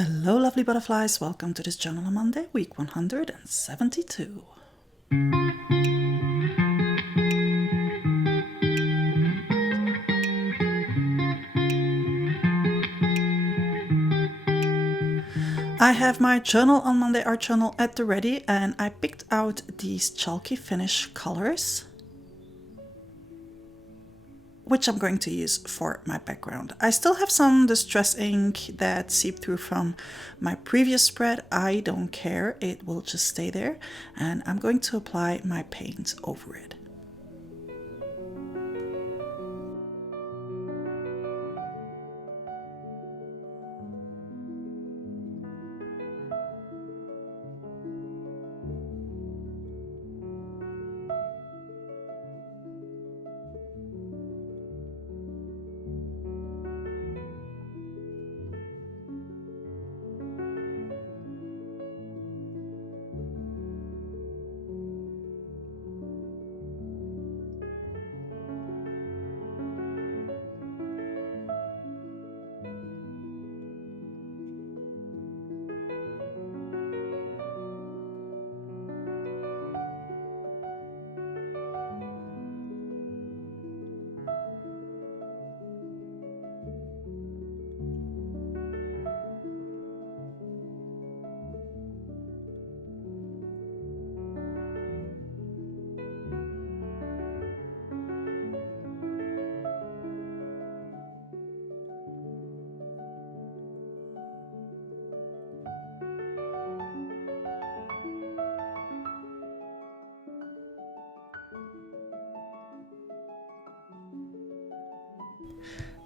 Hello lovely butterflies, welcome to this journal on Monday, week 172. I have my journal on Monday art journal at the ready and I picked out these chalky finish colors, which I'm going to use for my background. I still have some distress ink that seeped through from my previous spread. I don't care, it will just stay there, and I'm going to apply my paint over it.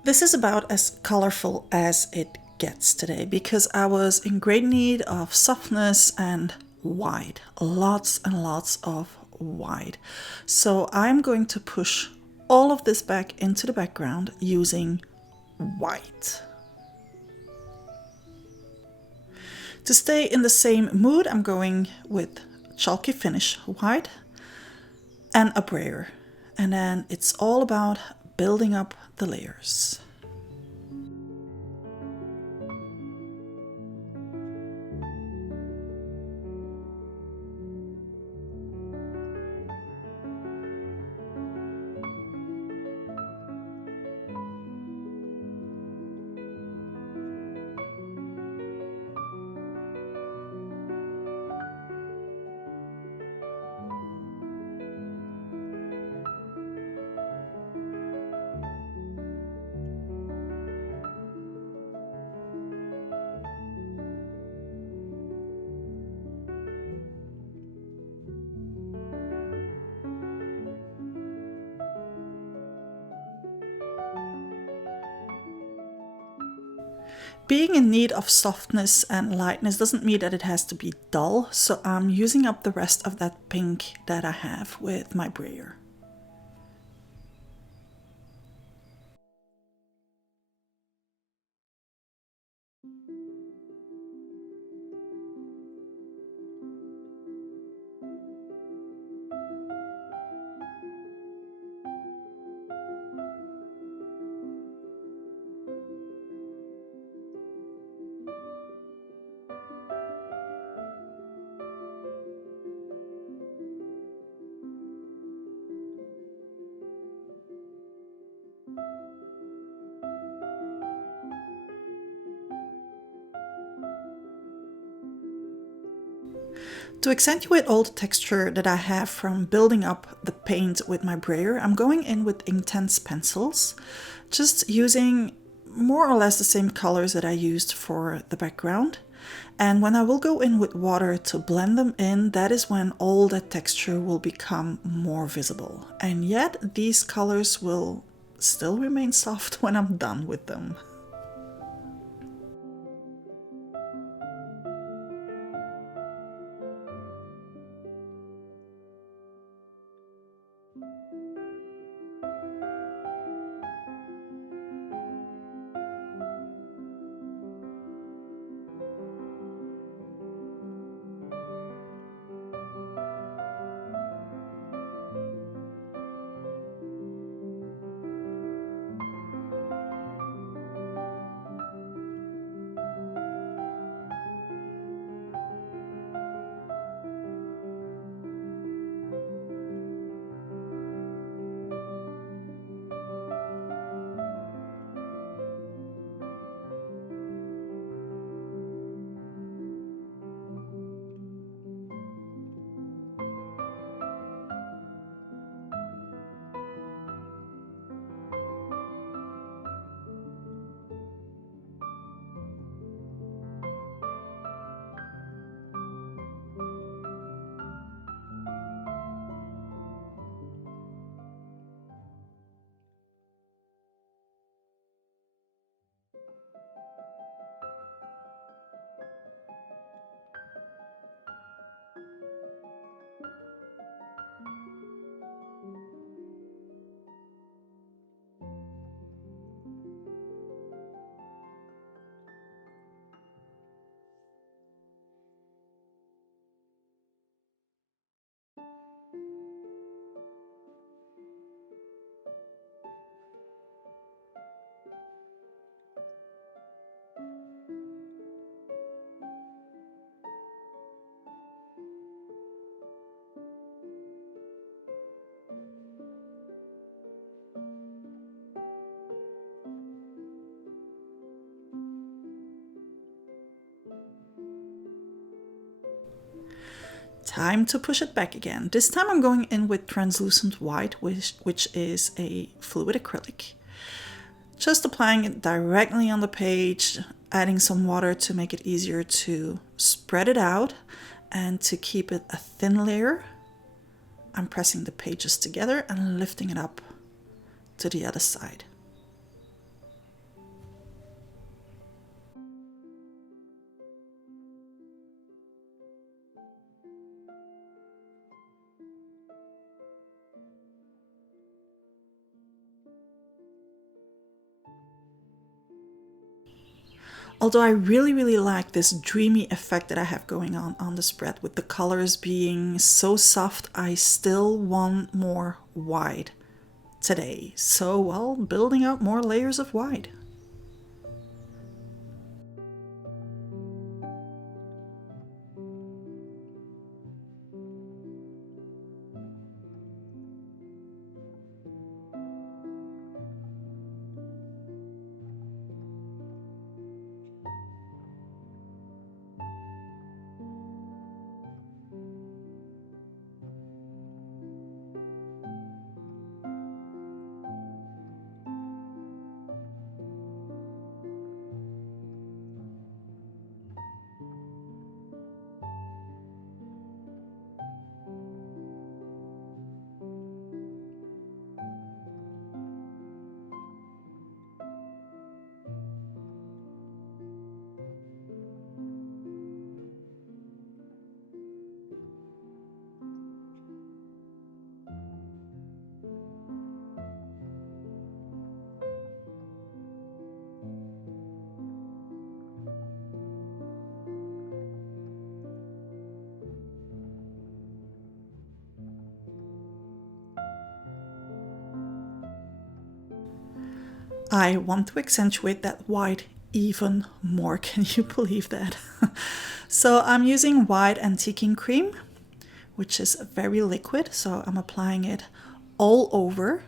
This is about as colorful as it gets today because I was in great need of softness and white, lots and lots of white. So I'm going to push all of this back into the background using white. To stay in the same mood, I'm going with chalky finish white and a brayer. And then it's all about building up the layers. Being in need of softness and lightness doesn't mean that it has to be dull, so I'm using up the rest of that pink that I have with my brayer. To accentuate all the texture that I have from building up the paint with my brayer, I'm going in with intense pencils, just using more or less the same colors that I used for the background. And when I will go in with water to blend them in, that is when all that texture will become more visible. And yet these colors will still remain soft when I'm done with them. Time to push it back again. This time I'm going in with translucent white, which is a fluid acrylic. Just applying it directly on the page, adding some water to make it easier to spread it out and to keep it a thin layer. I'm pressing the pages together and lifting it up to the other side. Although I really like this dreamy effect that I have going on the spread with the colors being so soft, I still want more white today. So, well, building out more layers of white. I want to accentuate that white even more. Can you believe that? So I'm using white antiquing cream, which is very liquid. So I'm applying it all over.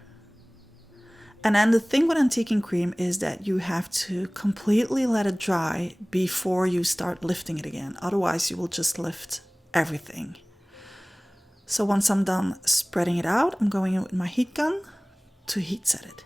And then the thing with antiquing cream is that you have to completely let it dry before you start lifting it again. Otherwise, you will just lift everything. So once I'm done spreading it out, I'm going in with my heat gun to heat set it.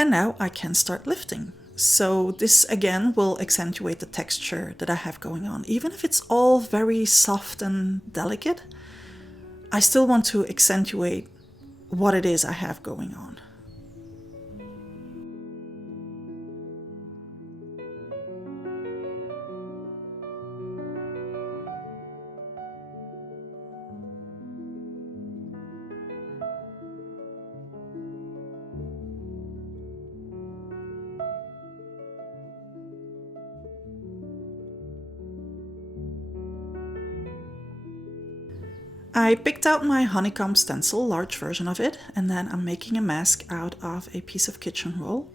And now I can start lifting. So this again will accentuate the texture that I have going on. Even if it's all very soft and delicate, I still want to accentuate what it is I have going on. I picked out my honeycomb stencil, large version of it, and then I'm making a mask out of a piece of kitchen roll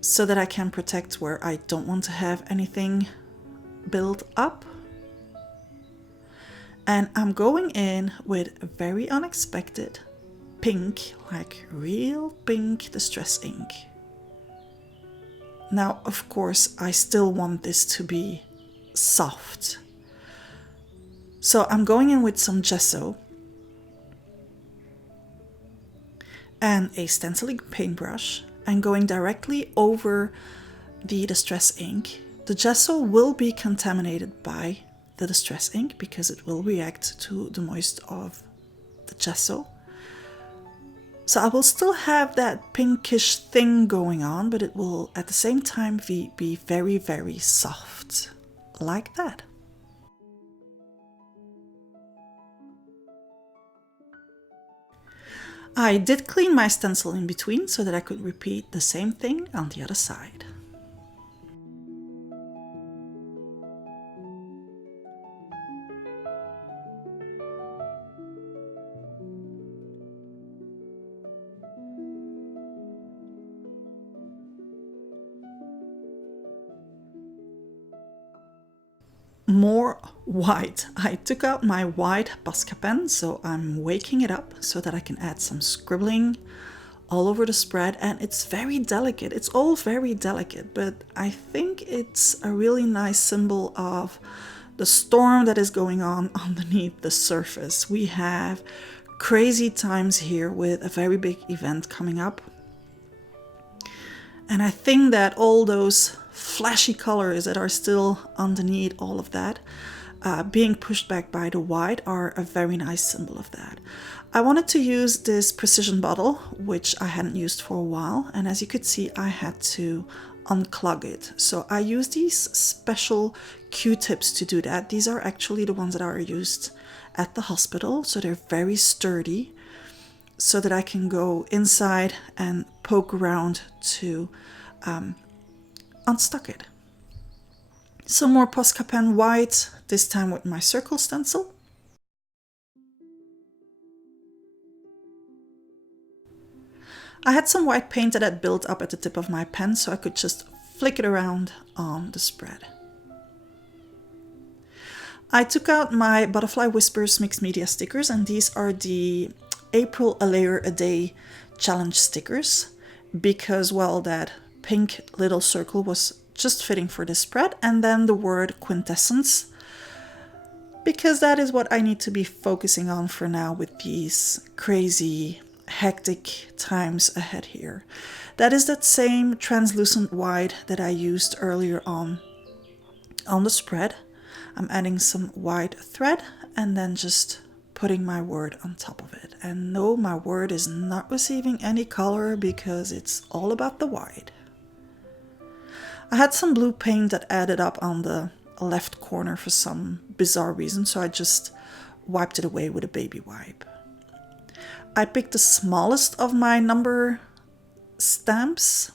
so that I can protect where I don't want to have anything build up. And I'm going in with a very unexpected pink, like real pink distress ink. Now, of course, I still want this to be soft. So I'm going in with some gesso and a stenciling paintbrush and going directly over the distress ink. The gesso will be contaminated by the distress ink because it will react to the moisture of the gesso. So I will still have that pinkish thing going on, but it will at the same time be very soft, like that. I did clean my stencil in between so that I could repeat the same thing on the other side. more white. I took out my white Posca pen, so I'm waking it up so that I can add some scribbling all over the spread, and it's very delicate. It's all very delicate, but I think it's a really nice symbol of the storm that is going on underneath the surface. We have crazy times here with a very big event coming up. And I think that all those flashy colors that are still underneath all of that, being pushed back by the white, are a very nice symbol of that. I wanted to use this precision bottle, which I hadn't used for a while, and as you could see, I had to unclog it. So I use these special Q-tips to do that. These are actually the ones that are used at the hospital, so they're very sturdy, so that I can go inside and poke around to unstuck it. Some more Posca pen white, this time with my circle stencil. I had some white paint that had built up at the tip of my pen, so I could just flick it around on the spread. I took out my Butterfly Whispers Mixed Media stickers, and these are the April A Layer a Day challenge stickers, because, well, that pink little circle was just fitting for this spread, and then the word Quintessence, because that is what I need to be focusing on for now with these crazy hectic times ahead here. That is that same translucent white that I used earlier on the spread. I'm adding some white thread and then just putting my word on top of it. And no, my word is not receiving any color because it's all about the white. I had some blue paint that added up on the left corner for some bizarre reason, so I just wiped it away with a baby wipe. I picked the smallest of my number stamps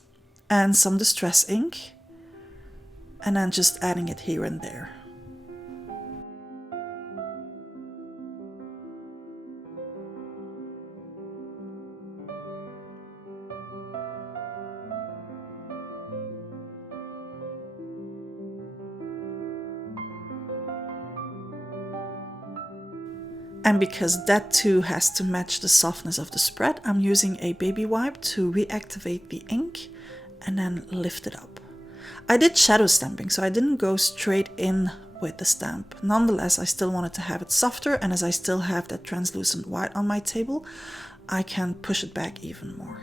and some distress ink, and then just adding it here and there. And because that too has to match the softness of the spread, I'm using a baby wipe to reactivate the ink and then lift it up. I did shadow stamping, so I didn't go straight in with the stamp. Nonetheless, I still wanted to have it softer, and as I still have that translucent white on my table, I can push it back even more.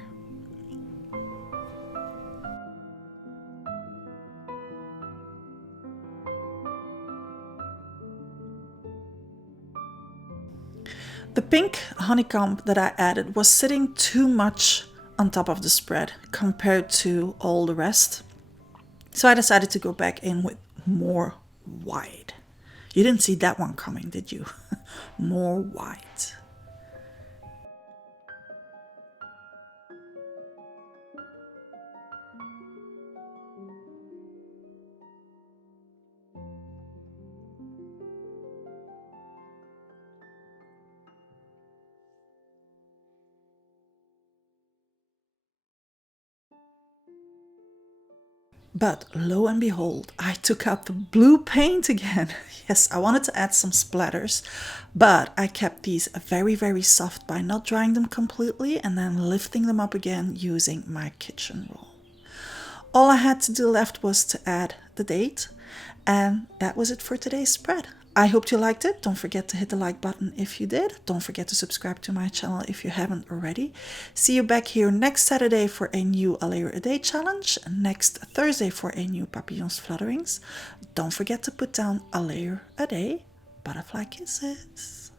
The pink honeycomb that I added was sitting too much on top of the spread compared to all the rest. So I decided to go back in with more white. You didn't see that one coming, did you? More white. But lo and behold, I took out the blue paint again. Yes, I wanted to add some splatters, but I kept these very, very soft by not drying them completely and then lifting them up again using my kitchen roll. All I had to do left was to add the date, and that was it for today's spread. I hope you liked it. Don't forget to hit the like button if you did. Don't forget to subscribe to my channel if you haven't already. See you back here next Saturday for a new A Layer a Day challenge, next Thursday for a new Papillons Flutterings. Don't forget to put down A Layer a Day butterfly kisses.